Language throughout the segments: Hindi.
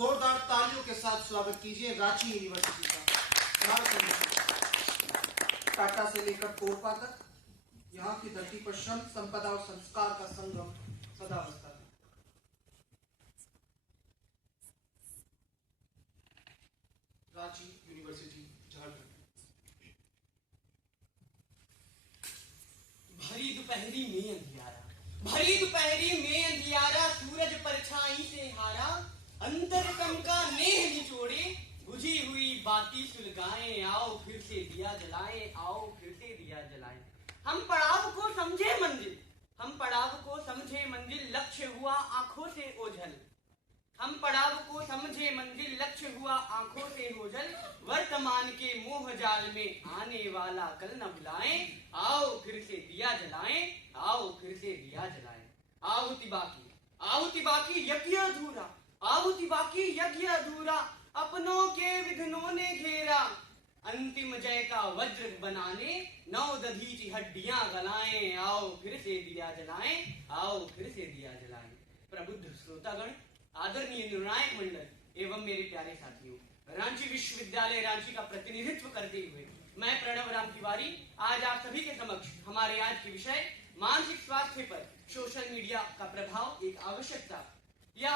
जोरदार तालियों के साथ स्वागत कीजिए रांची यूनिवर्सिटी का। टाटा से लेकर तोरपा तक यहाँ की धरती पर श्रम, संपदा और संस्कार का संगम सदा बसता है। रांची यूनिवर्सिटी झारखंड। भरी दोपहरी में अंधियारा, भरी दोपहरी में अंधियारा, सूरज परछाई से हारा, अंतरतम का नेह निचोड़े, बुझी हुई बाती सुलगाएं, आओ फिर से दिया जलाएं, आओ फिर से दिया जलाएं। हम पड़ाव को समझे मंजिल, हम पड़ाव को समझे मंजिल, लक्ष्य हुआ आंखों से ओझल। हम पड़ाव को समझे मंजिल, लक्ष्य हुआ आंखों से ओझल, वर्तमान के मोह जाल में आने वाला कल न भुलाएं, आओ फिर से दिया जलाएं, आओ फिर से दिया जलाएं। आहुति बाकी, आहुति बाकी यज्ञ अधूरा, आहुति बाकी यज्ञ अधूरा, अपनों के विघ्नों ने घेरा, अंतिम जय का वज्र बनाने, नौ दधीची हड्डियां गलाएं, आओ फिर से दिया जलाएं, आओ फिर से दिया जलाएं। प्रबुद्ध श्रोतागण, आदरणीय निर्णायक मंडल एवं मेरे प्यारे साथियों, रांची विश्वविद्यालय रांची का प्रतिनिधित्व करते हुए मैं प्रणव राम तिवारी आज आप सभी के समक्ष हमारे आज के विषय मानसिक स्वास्थ्य पर सोशल मीडिया का प्रभाव एक आवश्यकता या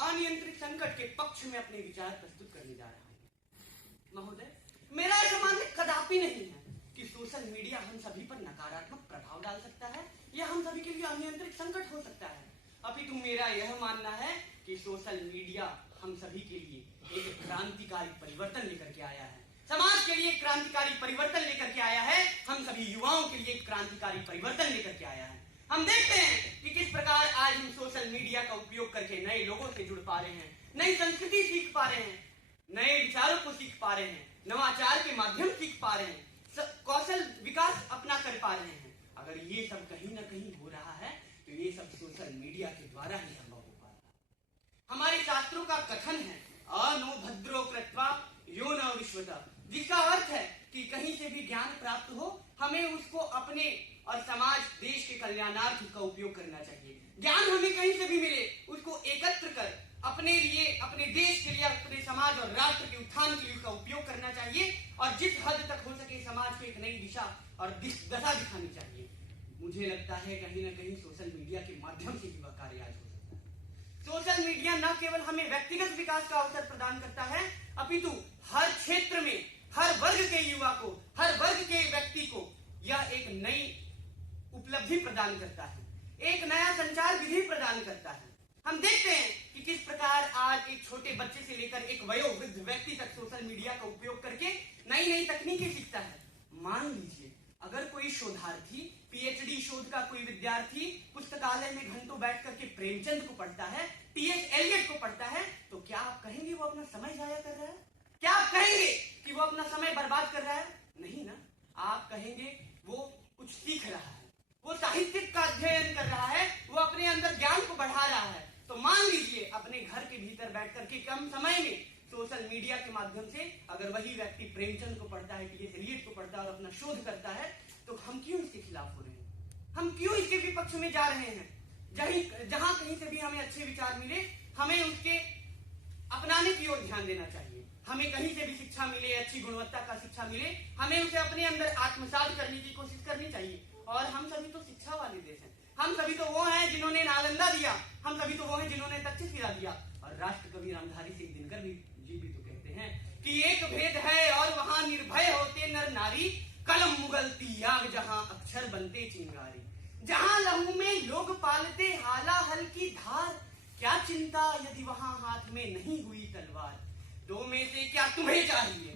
अनियंत्रित संकट के पक्ष में अपने विचार प्रस्तुत करने जा रहा है। महोदय, मेरा ऐसा मानना कदापि नहीं है कि सोशल मीडिया हम सभी पर नकारात्मक प्रभाव डाल सकता है या हम सभी के लिए अनियंत्रित संकट हो सकता है। अपितु मेरा यह मानना है कि सोशल मीडिया हम सभी के लिए एक क्रांतिकारी परिवर्तन लेकर के आया है, समाज के लिए क्रांतिकारी परिवर्तन लेकर के आया है, हम सभी युवाओं के लिए क्रांतिकारी परिवर्तन लेकर के आया है। हम देखते हैं कि किस प्रकार आज हम सोशल मीडिया का उपयोग करके नए लोगों से जुड़ पा रहे हैं, नई संस्कृति सीख पा रहे हैं, नए विचारों को सीख पा रहे हैं, नवाचार के माध्यम सीख पा रहे हैं, कौशल विकास अपना कर पा रहे हैं। अगर ये सब कहीं ना कहीं हो रहा है तो ये सब सोशल मीडिया के द्वारा ही संभव हो पा रहा है। हमारे शास्त्रों का कथन है अनो भद्रो कृत्वा यो न विश्वता, जिसका अर्थ है कि कहीं से भी ज्ञान प्राप्त हो हमें उसको अपने और समाज देश के कल्याणार्थ का उपयोग करना चाहिए। ज्ञान हमें कहीं से भी मिले उसको एकत्र कर अपने लिए, अपने देश के लिए, अपने समाज और राष्ट्र के उत्थान के लिए उसका उपयोग करना चाहिए और जिस हद तक हो सके समाज को एक नई दिशा और दशा दिखानी चाहिए। मुझे लगता है कहीं ना कहीं सोशल मीडिया के माध्यम से भी वह कार्य आज हो सकता है। सोशल मीडिया न केवल हमें व्यक्तिगत विकास का अवसर प्रदान करता है अपितु हर क्षेत्र में हर वर्ग के युवा को, हर वर्ग के व्यक्ति को यह एक नई उपलब्धि प्रदान करता है, एक नया संचार विधि प्रदान करता है। हम देखते हैं कि किस प्रकार आज एक छोटे बच्चे से लेकर एक वयोवृद्ध व्यक्ति तक सोशल मीडिया का उपयोग करके नई नई तकनीकें सीखता है। मान लीजिए अगर कोई शोधार्थी, पीएचडी शोध का कोई विद्यार्थी पुस्तकालय में घंटों बैठ करके प्रेमचंद को पढ़ता है, टीएस एलियट को पढ़ता है, तो क्या आप कहेंगे वो अपना समय जाया कर रहा है? क्या आप कहेंगे कि वो अपना समय बर्बाद कर रहा है? नहीं ना, आप कहेंगे वो कुछ सीख रहा है, वो साहित्यिक का अध्ययन कर रहा है, वो अपने अंदर ज्ञान को बढ़ा रहा है। तो मान लीजिए अपने घर के भीतर बैठ करके कम समय में सोशल मीडिया के माध्यम से अगर वही व्यक्ति प्रेमचंद को पढ़ता है, टीएस एलियट को पढ़ता है और अपना शोध करता है, तो हम क्यों इसके खिलाफ हो रहे हैं? हम क्यों इसके विपक्ष में जा रहे हैं? जहां कहीं से भी हमें अच्छे विचार मिले हमें उसके अपनाने की ओर ध्यान देना चाहिए। हमें कहीं से भी शिक्षा मिले, अच्छी गुणवत्ता का शिक्षा मिले, हमें उसे अपने अंदर आत्मसात करने की कोशिश करनी चाहिए। और हम सभी तो शिक्षा वाले देश हैं, हम सभी तो वो हैं जिन्होंने नालंदा दिया, हम सभी तो वो हैं जिन्होंने तक्षशिला दिया। और राष्ट्र कवि रामधारी सिंह दिनकर जी भी तो कहते हैं कि एक भेद है और वहां निर्भय होते नर नारी, कलम मुगलती आग जहां अक्षर बनते चिंगारी, जहां लहू में लोग पालते हाला हल की धार, क्या चिंता यदि वहां हाथ में नहीं हुई तलवार। दो में से क्या तुम्हें चाहिए,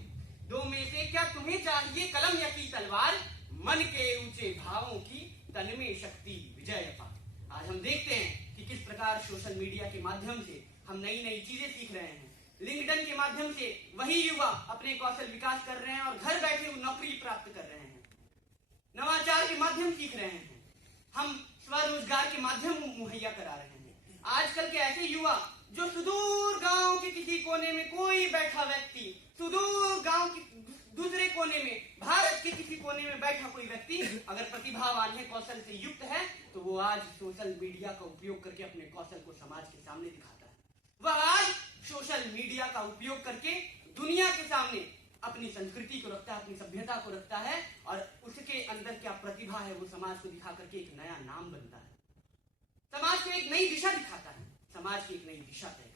दो में से क्या तुम्हें चाहिए, कलम या की तलवार, मन के ऊंचे भावों की तन में शक्ति विजय अपार। आज हम देखते हैं कि किस प्रकार सोशल मीडिया के माध्यम से हम नई नई चीजें सीख रहे हैं। लिंक्डइन के माध्यम से वही युवा अपने कौशल विकास कर रहे हैं और घर बैठे नौकरी प्राप्त कर रहे हैं, नवाचार के माध्यम सीख रहे हैं, हम स्वरोजगार के माध्यम मुहैया करा रहे हैं। आजकल के ऐसे युवा जो सुदूर गांव के किसी कोने में कोई बैठा व्यक्ति, सुदूर गांव के दूसरे कोने में, भारत के किसी कोने में बैठा कोई व्यक्ति अगर प्रतिभावान है, कौशल से युक्त है, तो वो आज सोशल मीडिया का उपयोग करके अपने कौशल को समाज के सामने दिखाता है। वह आज सोशल मीडिया का उपयोग करके दुनिया के सामने अपनी संस्कृति को रखता है, अपनी सभ्यता को रखता है, और उसके अंदर क्या प्रतिभा है वो समाज को दिखा करके एक नया नाम बनता है, समाज को एक नई दिशा दिखाता है, समाज की एक नई दिशा तय